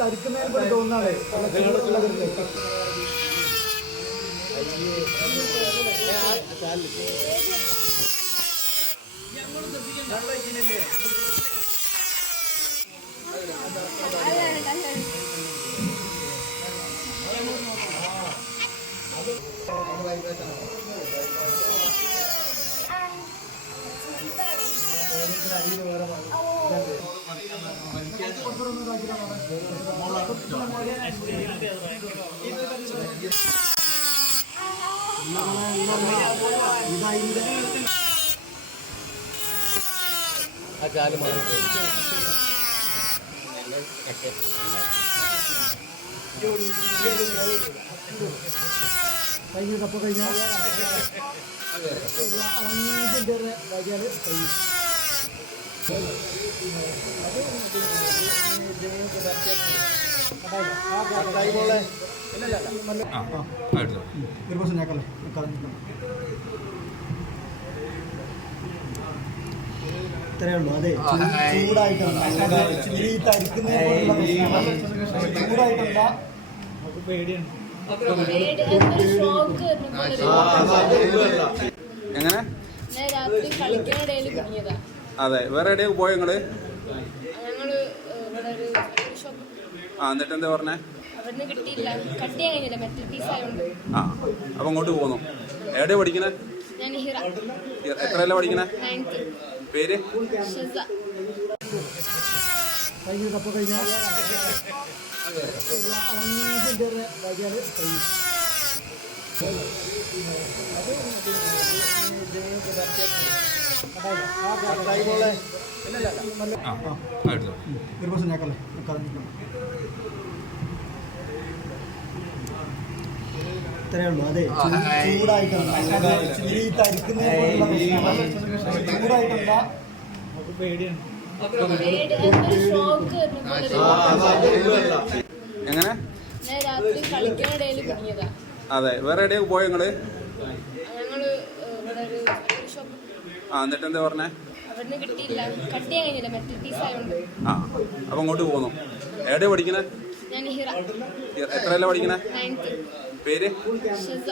തരിക്കുന്നതിന് തോന്നാണ്. കഴിഞ്ഞപ്പോ കഴിഞ്ഞാൽ ഇത്രയേ ഉള്ളൂ. അതെ, ചൂടായിട്ടല്ല ചൂടായിട്ടല്ല. നമുക്ക് പേടിയാണ്. എങ്ങനെ? അതെ, വേറെ എവിടെയൊക്കെ പോയോ നിങ്ങള്? എന്നിട്ട് എന്താ പറഞ്ഞേ? അപ്പൊ അങ്ങോട്ട് പോന്നു. എവിടെയാ പഠിക്കണേ? എത്രയല്ല പഠിക്കണേ? പേര്? കഴിഞ്ഞപ്പോ കഴിഞ്ഞാൽ ഇത്രയേ ഉള്ളൂ. അതെ, ചൂടായിട്ടല്ല ചൂടായിട്ടല്ല. നമുക്ക് പേടിയാണ്. എങ്ങനെ? അതെ, വേറെ എവിടെയൊക്കെ പോയോ നിങ്ങള്? എന്നിട്ട് എന്താ പറഞ്ഞേ? അപ്പൊ അങ്ങോട്ട് പോന്നു. എവിടെയാ പഠിക്കണേ? ഞാൻ ഹിറ. എത്രയല്ല പഠിക്കണേ? നയൻത്ത്. പേര്? ഷസ.